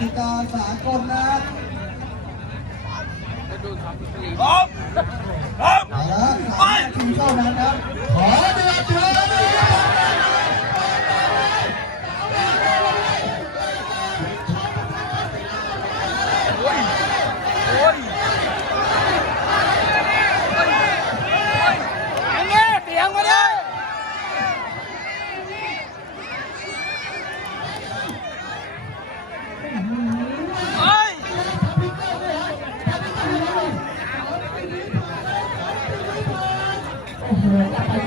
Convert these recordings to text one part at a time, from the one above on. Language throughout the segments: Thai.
ติกาสากลนะพร้อมพร้อมเอาละสามนาทีเท่านั้นครับขอเดือดเชิญ โอ้ยโอ้ยอันนี้เสียงมาดิเฮ้ย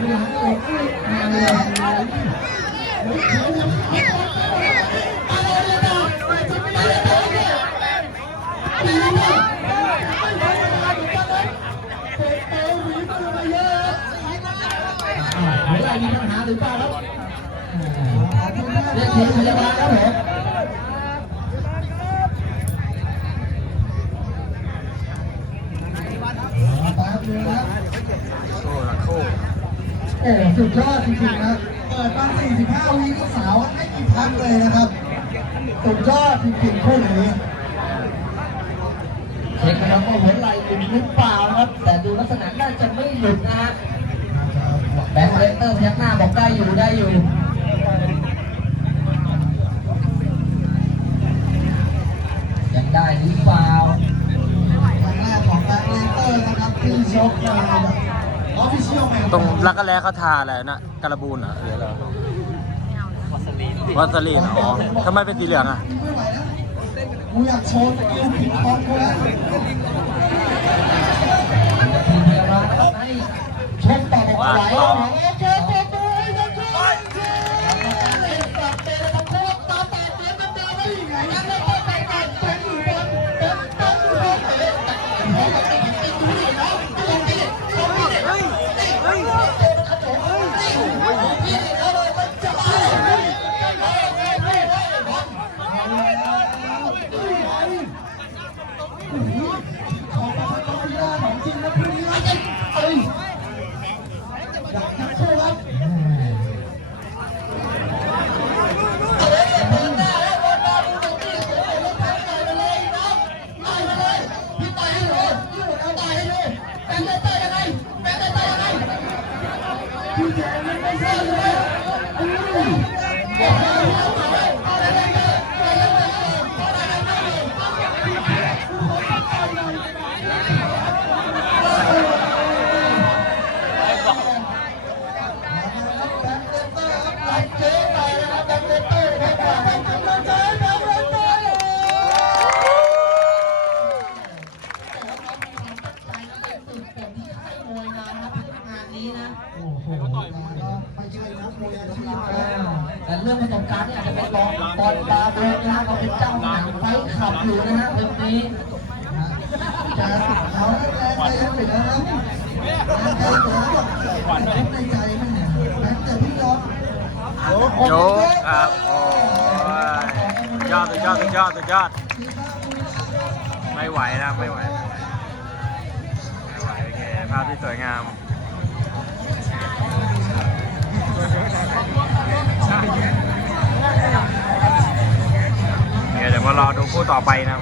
หัวไหล่มีปัญหาหรือเปล่าครับเรียกทีมพยาบาลครับผมแป๊บนึงครับ โซ่ละโซ่โอ้สุดยอดจริงๆครับเปิดมา45วิก็สาวให้กี่พักเลยนะครับ สุดยอดจริงๆคู่นี้เช็คนะครับว่าหัวไหล่หลุดหรือเปล่านะครับ แต่ดูลักษณะน่าจะไม่หลุดนะฮะแบงค์เลสเตอร์พยักหน้าบอกได้อยู่ได้อยู่ยังได้หรือเปล่าครั้งแรกของแบงค์เลสเตอร์นะครับที่ชกมา ตรงรักกะแลเขาทาอะไรนะการบูนเหรอหรืออะไรวัสลีนวอ๋อทำไมเป็นสีเหลืองอะไม่ไหวแล้วกูอยากโชว์กิลผิดคองกูแล้วทีมพยาบาลนะครับให้ชกต่อบอกว่าไห ยาของจริงนะพี่นี่เอ้ยอยากจะโชว์ครับพี่แจงไม่ใช่เลย แต่เรื่องประสบการณ์เนี่ยอาจจะเป็นรองบอลบาโบนะครับเราเป็นเจ้าหนังไฟขับอยู่นะฮะตรงนี้จะเขาแรงไปยังเหลือแล้วแรงใจเหลือแบบในใจมันเนี่ยแรงใจพี่ยอดโยกครับโอ้ยยอดสุดยอดสุดยอดสุดยอด ไม่ไหวนะไม่ไหวไม่ไหวโอเคภาพที่สวยงาม เดี๋ยวเดี๋ยวมารอดูคู่ต่อไปนะครับ